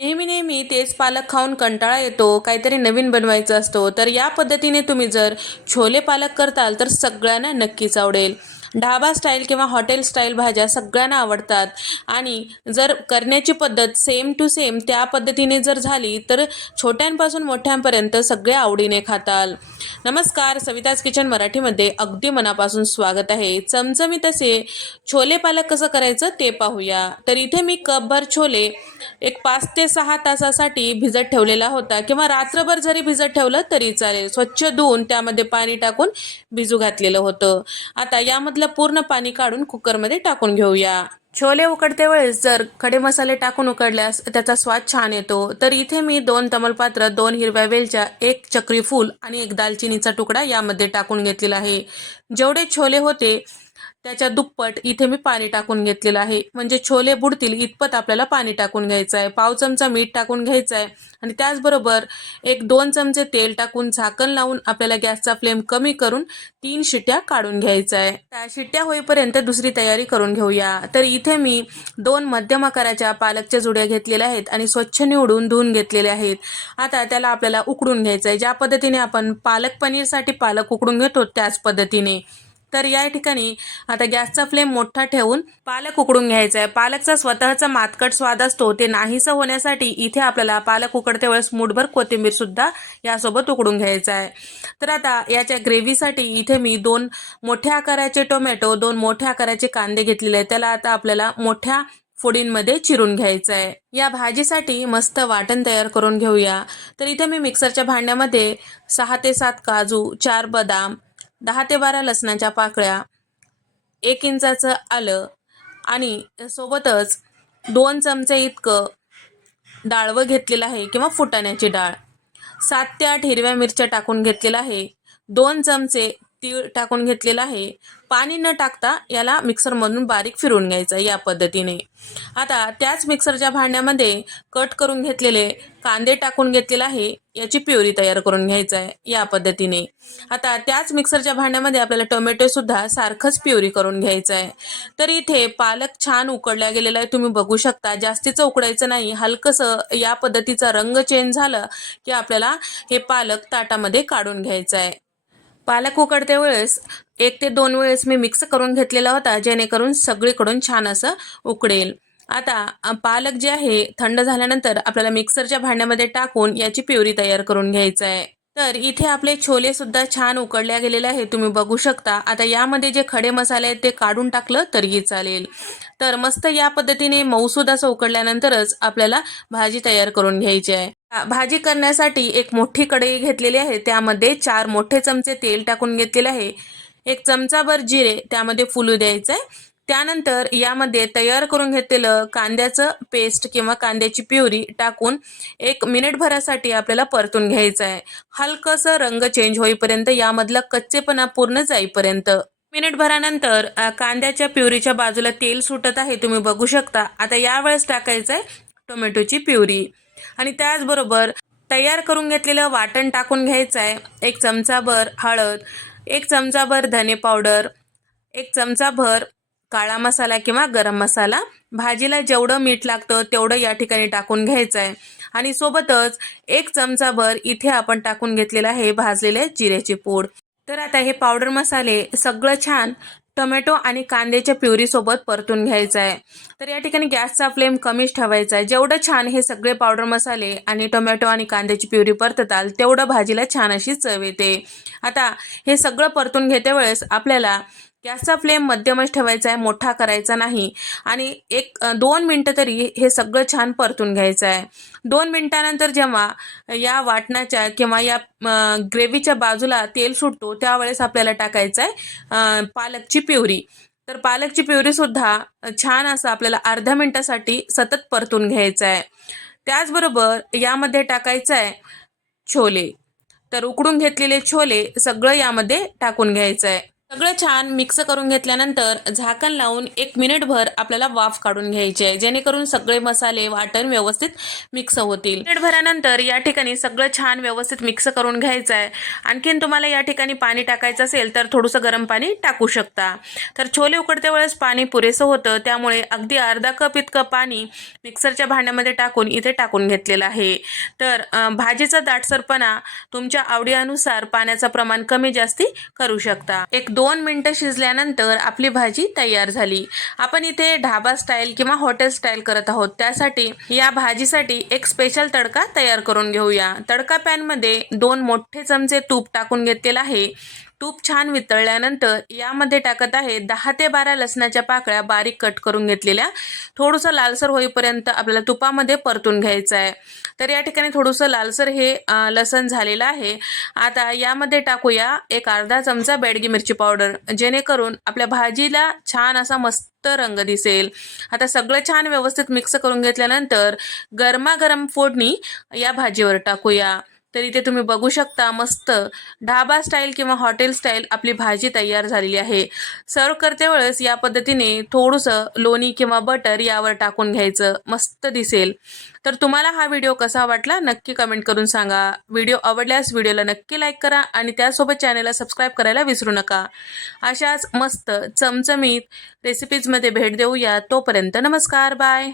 नेहमी नेहमी तेच पालक खाऊन कंटाळा येतो काहीतरी नवीन बनवायचं असतो तर या पद्धतीने तुम्ही जर छोले पालक करताल तर सगळ्यांना नक्कीच आवडेल. ढाबा स्टाईल किंवा हॉटेल स्टाईल भाज्या सगळ्यांना आवडतात. आणि जर करण्याची पद्धत सेम टू सेम त्या पद्धतीने जर झाली तर छोट्यांपासून मोठ्यांपर्यंत सगळे आवडीने खाताल. नमस्कार सविताज किचन मराठीमध्ये अगदी मनापासून स्वागत आहे. चमचमीत असे छोले पालक कसं करायचं ते पाहूया. तर इथे मी कपभर छोले एक पाच ते सहा तासासाठी भिजत ठेवलेला होता किंवा रात्रभर जरी भिजत ठेवलं तरी चालेल. स्वच्छ धुवून त्यामध्ये पाणी टाकून भिजू घातलेलं होतं. आता यामध्ये यामधलं पूर्ण पाणी काढून कुकरमध्ये टाकून घेऊया. छोले उकडते वेळेस जर खडे मसाले टाकून उकडल्यास त्याचा स्वाद छान येतो. तर इथे मी दोन तमलपात्र दोन हिरव्या वेलच्या एक चक्री फूल आणि एक दालचिनीचा तुकडा यामध्ये टाकून घेतलेला आहे. जेवढे छोले होते त्याच्या दुप्पट इथे मी पाणी टाकून घेतलेलं आहे. म्हणजे छोले बुडतील इतपत आपल्याला पाणी टाकून घ्यायचं आहे पाव चमचा मीठ टाकून घ्यायचं आहे आणि त्याचबरोबर एक दोन चमचे तेल टाकून झाकण लावून आपल्याला गॅसचा फ्लेम कमी करून तीन शिट्ट्या काढून घ्यायचं आहे त्या शिट्ट्या होईपर्यंत दुसरी तयारी करून घेऊया. तर इथे मी दोन मध्यम आकाराच्या पालकच्या जुड्या घेतलेल्या आहेत आणि स्वच्छ निवडून धुवून घेतलेल्या आहेत. आता त्याला आपल्याला उकडून घ्यायचं आहे ज्या पद्धतीने आपण पालक पनीरसाठी पालक उकडून घेतो त्याच पद्धतीने. तर या ठिकाणी आता गॅसचा फ्लेम मोठा ठेवून पालक उकडून घ्यायचा आहे पालकचा स्वतःचा मातकट स्वाद असतो ते नाहीसं होण्यासाठी इथे आपल्याला पालक उकडते वेळेस मूठभर कोथिंबीर सुद्धा यासोबत उकडून घ्यायचा आहे तर आता याच्या ग्रेव्हीसाठी इथे मी दोन मोठ्या आकाराचे टोमॅटो दोन मोठ्या आकाराचे कांदे घेतलेले आहेत. त्याला आता आपल्याला मोठ्या फोडींमध्ये चिरून घ्यायचं आहे या भाजीसाठी मस्त वाटण तयार करून घेऊया. तर इथे मी मिक्सरच्या भांड्यामध्ये सहा ते सात काजू चार बदाम दहा ते बारा लसणाच्या पाकळ्या एक इंचाचं आलं आणि सोबतच दोन चमचे इतकं डाळवं घेतलेलं आहे किंवा फुटाण्याची डाळ. सात ते आठ हिरव्या मिरच्या टाकून घेतलेलं आहे. दोन चमचे तीळ टाकून घेतलेलं आहे. पाणी न टाकता याला मिक्सरमधून बारीक फिरवून घ्यायचं या पद्धतीने. आता त्याच मिक्सरच्या भांड्यामध्ये कट करून घेतलेले कांदे टाकून घेतलेला आहे. याची प्युरी तयार करून घ्यायचं आहे या पद्धतीने. आता त्याच मिक्सरच्या भांड्यामध्ये आपल्याला टोमॅटो सुद्धा सारखंच प्युरी करून घ्यायचं आहे. तर इथे पालक छान उकडला गेलेला आहे. तुम्ही बघू शकता जास्तीचं उकडायचं नाही. हलकंसं या पद्धतीचा रंग चेंज झालं की आपल्याला हे पालक ताटामध्ये काढून घ्यायचं आहे. पालक उकडते वेळेस एक ते दोन वेळेस मी मिक्स करून घेतलेला होता जेणेकरून सगळीकडून छान असं उकडेल आता पालक जे आहे थंड झाल्यानंतर आपल्याला मिक्सरच्या भांड्यामध्ये टाकून याची प्युरी तयार करून घ्यायचं आहे तर इथे आपले छोले सुद्धा छान उकडल्या गेलेले आहे तुम्ही बघू शकता. आता यामध्ये जे खडे मसाले आहेत ते काढून टाकलं तरीही चालेल. तर मस्त या पद्धतीने मऊसूद असं उकडल्यानंतरच आपल्याला भाजी तयार करून घ्यायची आहे. भाजी करण्यासाठी एक मोठी कढई घेतलेली आहे. त्यामध्ये चार मोठे चमचे तेल टाकून घेतलेले आहे. एक चमचाभर जिरे त्यामध्ये फुलू द्यायचं आहे त्यानंतर यामध्ये तयार करून घेतलेलं कांद्याचं पेस्ट किंवा कांद्याची प्युरी टाकून एक मिनिटभरासाठी आपल्याला परतून घ्यायचं आहे. हलकंसं रंग चेंज होईपर्यंत यामधला कच्चेपणा पूर्ण जाईपर्यंत. मिनिटभरानंतर कांद्याच्या प्युरीच्या बाजूला तेल सुटत आहे तुम्ही बघू शकता. आता यावेळेस टाकायचं आहे टोमॅटोची प्युरी. आणि त्याचबरोबर तयार करून घेतलेलं वाटण टाकून घ्यायचं आहे. एक चमचाभर हळद एक चमचाभर धने पावडर एक चमचाभर काळा मसाला किंवा गरम मसाला. भाजीला जेवढं मीठ लागतं तेवढं या ठिकाणी टाकून घ्यायचं आहे आणि सोबतच एक चमचाभर इथे आपण टाकून घेतलेलं आहे भाजलेले जिऱ्याची पूड. तर आता हे पावडर मसाले सगळं छान टोमॅटो आणि कांद्याच्या प्युरीसोबत परतून घ्यायचं आहे तर या ठिकाणी गॅसचा फ्लेम कमीच ठेवायचा आहे जेवढं छान हे सगळे पावडर मसाले आणि टोमॅटो आणि कांद्याची प्युरी परतताल तेवढं भाजीला छान अशी चव येते. आता हे सगळं परतून घेते वेळेस आपल्याला गॅसचा फ्लेम मध्यमच ठेवायचा आहे मोठा करायचा नाही. आणि एक दोन मिनटं तरी हे सगळं छान परतून घ्यायचं आहे. दोन मिनटानंतर जेव्हा या वाटणाच्या किंवा या ग्रेव्हीच्या बाजूला तेल सुटतो त्यावेळेस आपल्याला टाकायचं आहे पालकची प्युरी. तर पालकची प्युरीसुद्धा छान असं आपल्याला अर्ध्या मिनटासाठी सतत परतून घ्यायचं आहे. त्याचबरोबर यामध्ये टाकायचं आहे छोले. तर उकडून घेतलेले छोले सगळं यामध्ये टाकून घ्यायचं आहे. सगळं छान मिक्स करून घेतल्यानंतर झाकण लावून एक मिनिटभर आपल्याला वाफ काढून घ्यायची आहे. जेणेकरून सगळे मसाले वाटण व्यवस्थित मिक्स होतील. मिनिटभरानंतर या ठिकाणी सगळं छान व्यवस्थित मिक्स करून घ्यायचं आहे. आणखीन तुम्हाला या ठिकाणी पाणी टाकायचं असेल तर थोडंसं गरम पाणी टाकू शकता. तर छोले उकडते वेळेस पाणी पुरेसं होतं त्यामुळे अगदी अर्धा कप इतकं पाणी मिक्सरच्या भांड्यामध्ये टाकून इथे टाकून घेतलेलं आहे. तर भाजीचा दाटसरपणा तुमच्या आवडीनुसार पाण्याचं प्रमाण कमी जास्ती करू शकता. एक दोन मिनटं शिजल्यानंतर आपली भाजी तयार झाली. आपण इथे ढाबा स्टाईल किंवा हॉटेल स्टाईल करत आहोत. त्यासाठी या भाजीसाठी एक स्पेशल तडका तयार करून घेऊया. तडका पॅनमध्ये दोन मोठे चमचे तूप टाकून घेतलेलं आहे. तूप छान वितळल्यानंतर यामध्ये टाकत आहे दहा ते बारा लसणाच्या पाकळ्या बारीक कट करून घेतलेल्या. थोडंसं लालसर होईपर्यंत आपल्याला तुपामध्ये परतून घ्यायचं आहे. तर या ठिकाणी थोडंसं लालसर हे लसण झालेलं आहे. आता यामध्ये टाकूया एक अर्धा चमचा बेडगी मिरची पावडर. जेणेकरून आपल्या भाजीला छान असा मस्त रंग दिसेल. आता सगळं छान व्यवस्थित मिक्स करून घेतल्यानंतर गरमागरम फोडणी या भाजीवर टाकूया. तर इथे तुम्ही बघू शकता मस्त ढाबा स्टाईल किंवा हॉटेल स्टाईल आपली भाजी तयार झालेली आहे. सर्व करते वेळेस या पद्धतीने थोडंसं लोणी किंवा बटर यावर टाकून घ्यायचं मस्त दिसेल. तर तुम्हाला हा व्हिडिओ कसा वाटला नक्की कमेंट करून सांगा. व्हिडिओ आवडल्यास व्हिडिओला नक्की लाईक करा आणि त्यासोबत चॅनलला सबस्क्राईब करायला विसरू नका. अशाच मस्त चमचमीत रेसिपीजमध्ये भेट देऊया. तोपर्यंत नमस्कार बाय